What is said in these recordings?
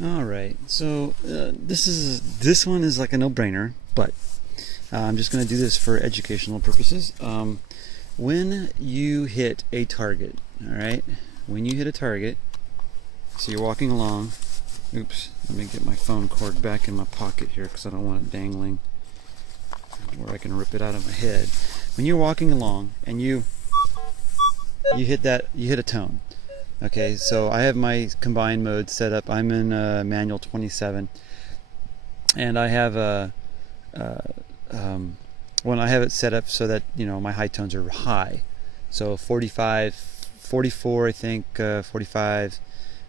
All right, so this one is like a no-brainer, but I'm just going to do this for educational purposes. When you hit a target, all right, when you hit a target, so you're walking along. Oops, let me get my phone cord back in my pocket here because I don't want it dangling where I can rip it out of my head. When you're walking along and you hit a tone. Okay, so I have my combined mode set up. I'm in manual 27, and I have when I have it set up so that my high tones are high. So 45, 44, I think 45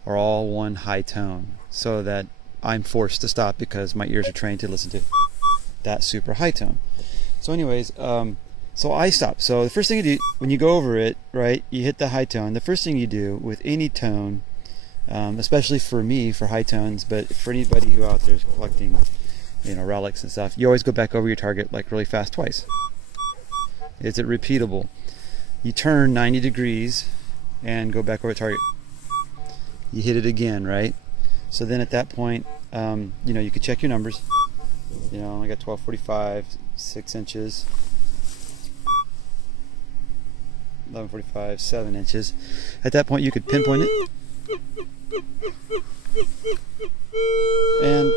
are all one high tone, so that I'm forced to stop because my ears are trained to listen to that super high tone. So anyways, so I stop. So the first thing you do when you go over it, right, you hit the high tone. The first thing you do with any tone, especially for me for high tones, but for anybody who out there is collecting, relics and stuff, you always go back over your target like really fast twice. Is it repeatable? You turn 90 degrees and go back over target. You hit it again, right? So then at that point, you could check your numbers. I got 1245, 6 inches. 1145, 7 inches. At that point, you could pinpoint it, and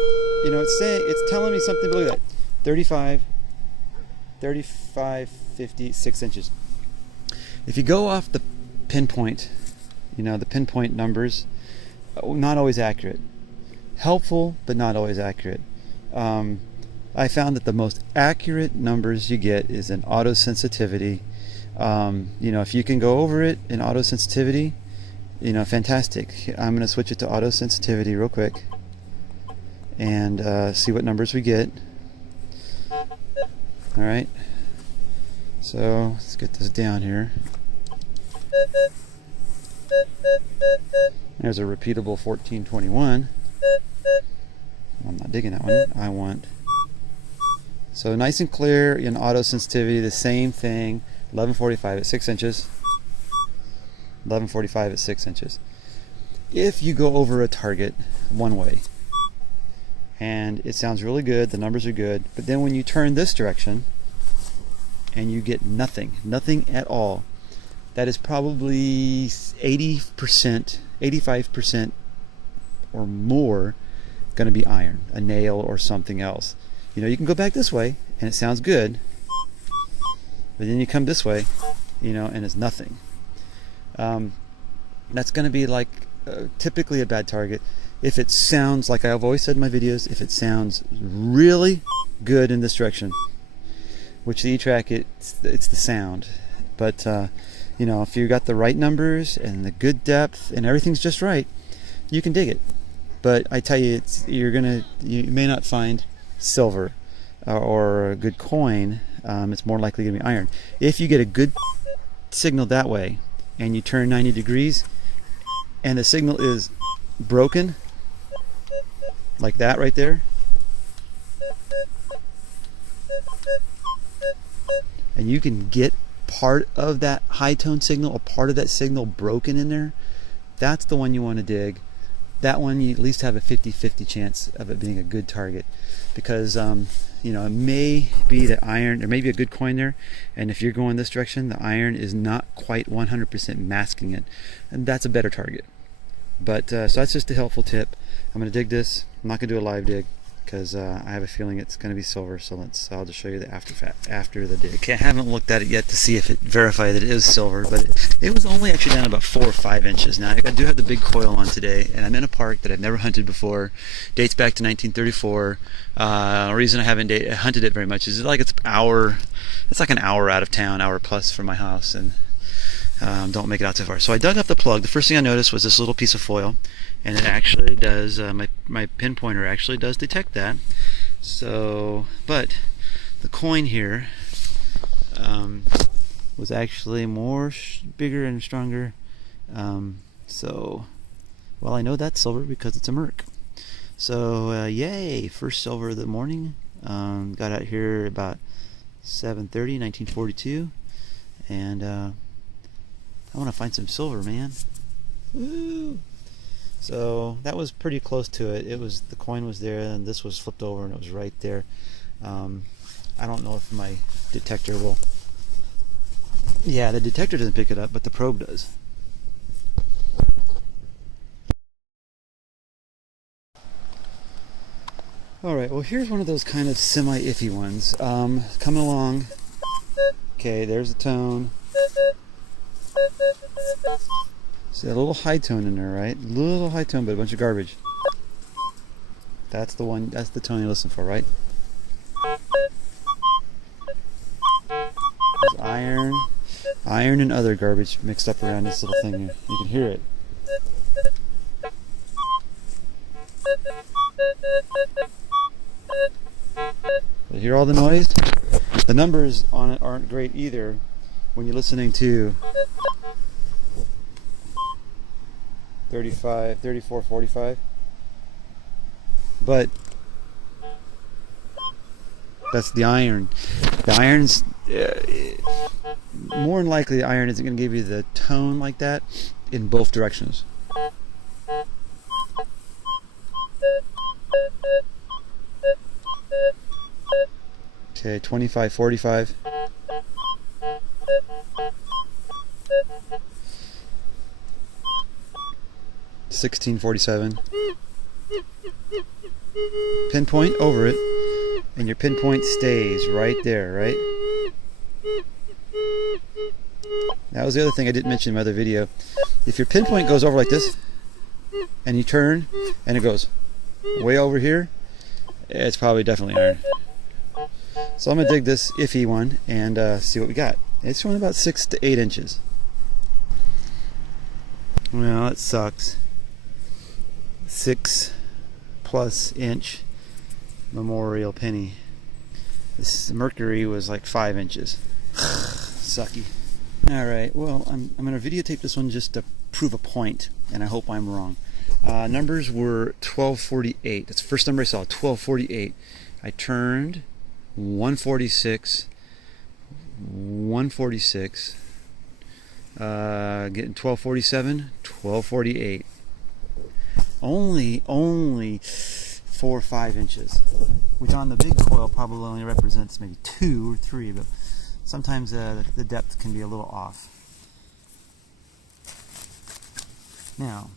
it's telling me something below that. 35, 50, 6 inches. If you go off the pinpoint, the pinpoint numbers, not always accurate. Helpful, but not always accurate. I found that the most accurate numbers you get is in auto sensitivity. If you can go over it in auto sensitivity, fantastic. I'm going to switch it to auto sensitivity real quick and see what numbers we get. All right, so let's get this down here. There's a repeatable 1421. I'm not digging that one. I want, so nice and clear in auto sensitivity, the same thing. 1145 at 6 inches. 1145 at 6 inches. If you go over a target one way and it sounds really good, the numbers are good, but then when you turn this direction and you get nothing at all, that is probably 80%, 85% or more going to be iron, a nail or something else. You can go back this way and it sounds good, but then you come this way, and it's nothing. That's going to be like typically a bad target. If it sounds, like I've always said in my videos, if it sounds really good in this direction, which the e-trac, it's the sound. But if you got the right numbers and the good depth and everything's just right, you can dig it. But I tell you, you may not find silver or a good coin. It's more likely going to be iron. If you get a good signal that way and you turn 90 degrees and the signal is broken like that right there, and you can get part of that high tone signal or part of that signal broken in there, that's the one you want to dig. That one you at least have a 50-50 chance of it being a good target, because it may be that iron, there may be a good coin there, and if you're going this direction, the iron is not quite 100% masking it, and that's a better target. But so that's just a helpful tip. I'm going to dig this. I'm not going to do a live dig because I have a feeling it's going to be silver. So I'll just show you the after the dig. Okay, I haven't looked at it yet to see if it verified that it is silver, but it was only actually down about 4 or 5 inches. Now I do have the big coil on today, and I'm in a park that I've never hunted before. Dates back to 1934. The reason I haven't hunted it very much is it's like an hour out of town, hour plus from my house, and don't make it out too far. So I dug up the plug. The first thing I noticed was this little piece of foil, and it actually does, my pinpointer actually does detect that. So, but the coin here was actually bigger and stronger. So, well, I know that's silver because it's a Merc. So, yay, first silver of the morning. Got out here about 7:30, 1942, and I want to find some silver, man. Woo! So that was pretty close to it. It was, the coin was there, and this was flipped over, and it was right there. I don't know if my detector will. Yeah, the detector doesn't pick it up, but the probe does. All right, well, here's one of those kind of semi-iffy ones. Coming along. Okay, there's the tone. See a little high tone in there, right? Little high tone, but a bunch of garbage. That's the one, that's the tone you listen for, right? There's iron and other garbage mixed up around this little thing here. You can hear it. You hear all the noise? The numbers on it aren't great either when you're listening to 35, 34, 45. But that's the iron. The iron's more than likely the iron isn't going to give you the tone like that in both directions. Okay, 25, 45. $16.47. Pinpoint over it, and your pinpoint stays right there, right? That was the other thing I didn't mention in my other video. If your pinpoint goes over like this, and you turn, and it goes way over here, it's probably definitely iron. So I'm going to dig this iffy one and see what we got. It's only about 6 to 8 inches. Well, it sucks. 6+ inch memorial penny. This mercury was like 5 inches. Sucky. Alright, well, I'm going to videotape this one just to prove a point, and I hope I'm wrong. Numbers were 1248. That's the first number I saw, 1248. I turned 146, 146, getting 1247, 1248. Only 4 or 5 inches, which on the big coil probably only represents maybe 2 or 3, but sometimes the depth can be a little off. Now,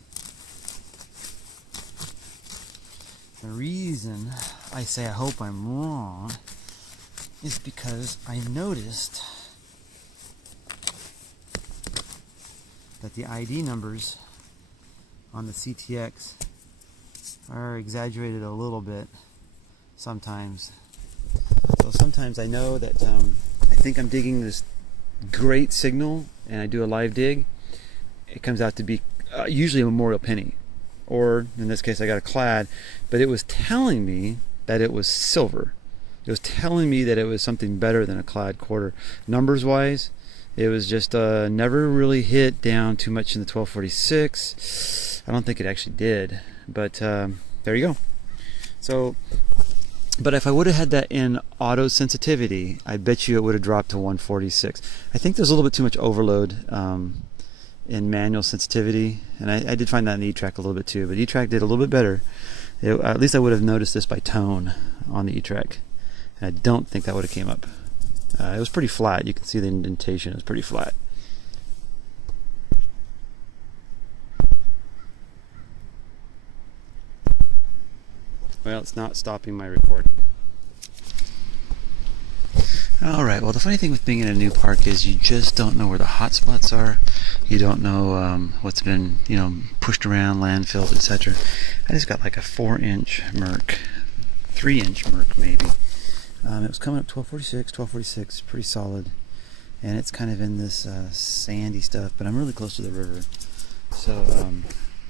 the reason I say I hope I'm wrong is because I noticed that the ID numbers on the CTX are exaggerated a little bit sometimes. So sometimes I know that I think I'm digging this great signal and I do a live dig. It comes out to be usually a memorial penny, or in this case I got a clad, but it was telling me that it was silver. It was telling me that it was something better than a clad quarter. Numbers wise, it was just never really hit down too much in the 1246. I don't think it actually did, but there you go. So, but if I would have had that in auto sensitivity, I bet you it would have dropped to 146. I think there's a little bit too much overload in manual sensitivity, and I did find that in the e-trac a little bit too, but e-trac did a little bit better. At least I would have noticed this by tone on the e-trac, and I don't think that would have came up. It was pretty flat. You can see the indentation. It was pretty flat. Well, it's not stopping my recording. Alright, well, the funny thing with being in a new park is you just don't know where the hot spots are. You don't know what's been, pushed around, landfilled, etc. I just got like a 4-inch merc, 3-inch merc maybe. It was coming up 1246, pretty solid. And it's kind of in this sandy stuff, but I'm really close to the river. So,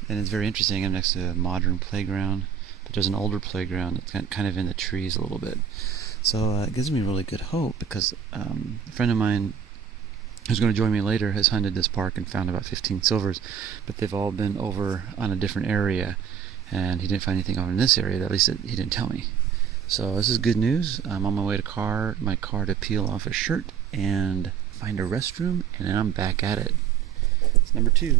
and it's very interesting. I'm next to a modern playground, but there's an older playground that's kind of in the trees a little bit. So it gives me really good hope, because a friend of mine who's going to join me later has hunted this park and found about 15 silvers, but they've all been over on a different area, and he didn't find anything over in this area. At least he didn't tell me. So this is good news. I'm on my way to my car to peel off a shirt and find a restroom, and then I'm back at it. It's number 2.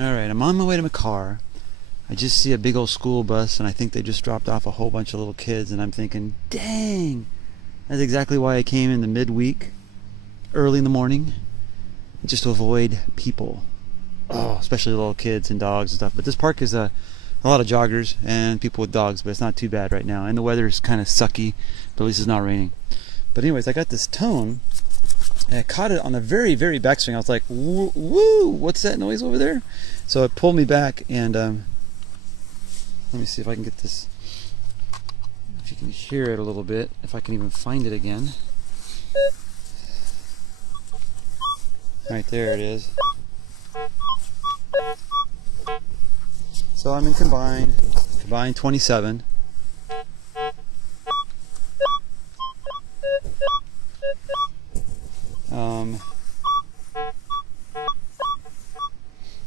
Alright, I'm on my way to my car. I just see a big old school bus, and I think they just dropped off a whole bunch of little kids, and I'm thinking, dang, that's exactly why I came in the midweek, early in the morning, just to avoid people. Oh, especially little kids and dogs and stuff. But this park is a lot of joggers and people with dogs, but it's not too bad right now. And the weather is kind of sucky, but at least it's not raining. But anyways, I got this tone, and I caught it on the very, very backswing. I was like, woo, what's that noise over there? So it pulled me back, and let me see if I can get this, if you can hear it a little bit, if I can even find it again. Right there it is. So I'm in combined 27.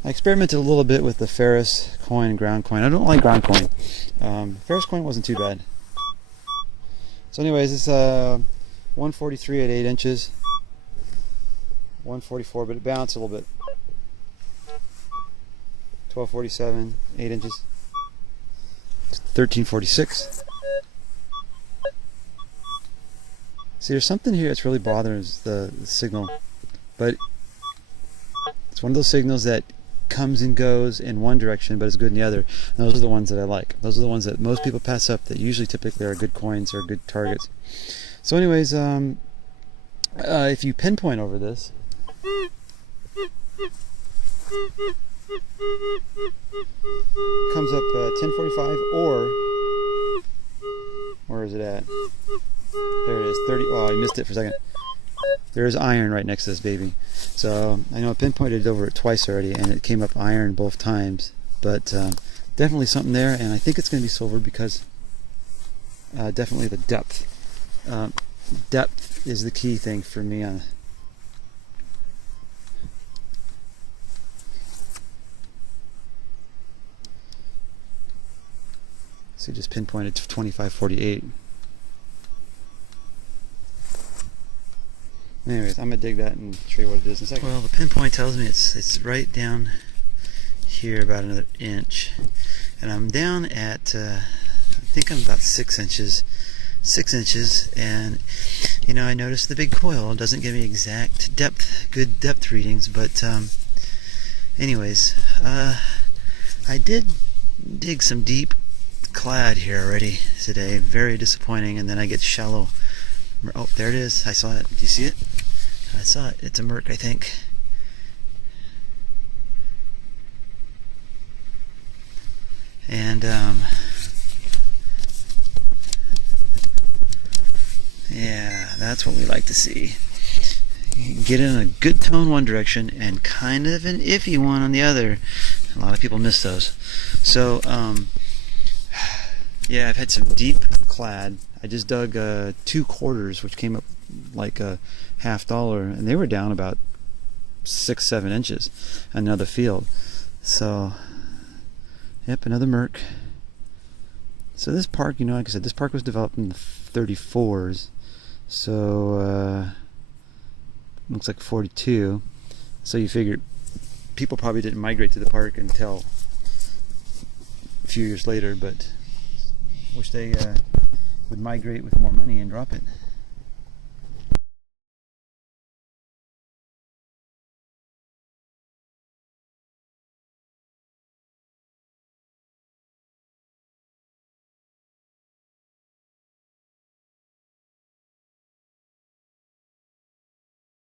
I experimented a little bit with the Ferris coin and ground coin. I don't like ground coin. Ferris coin wasn't too bad. So anyways, it's 143 at 8 inches. 144, but it bounced a little bit. 1247, 8 inches. 1346. See, there's something here that's really bothering the signal, but it's one of those signals that comes and goes in one direction, but is good in the other. And those are the ones that I like. Those are the ones that most people pass up, that usually typically are good coins or good targets. So anyways, if you pinpoint over this, comes up 1045, or where is it at? There it is, 30. Oh, I missed it for a second. There's iron right next to this baby. So I know I pinpointed over it twice already, and it came up iron both times. But definitely something there, and I think it's going to be silver because definitely the depth. Depth is the key thing for me on. So just pinpointed to 2548. Anyways, I'm gonna dig that and show you what it is in a second. Well, the pinpoint tells me it's right down here, about another inch, and I'm down at I think I'm about 6 inches. 6 inches, and you know, I noticed the big coil doesn't give me exact depth, good depth readings, but anyways, I did dig some deep clad here already today. Very disappointing. And then I get shallow. Oh, there it is. I saw it. Do you see it? I saw it. It's a Merc, I think. And yeah, that's what we like to see. Get in a good tone one direction and kind of an iffy one on the other. A lot of people miss those. So yeah, I've had some deep clad. I just dug 2 quarters, which came up like a $50, and they were down about 6-7 inches. Another field. So, yep, another Merc. So this park, you know, like I said, this park was developed in the 34s. So looks like 42. So you figure people probably didn't migrate to the park until a few years later, but wish they would migrate with more money and drop it.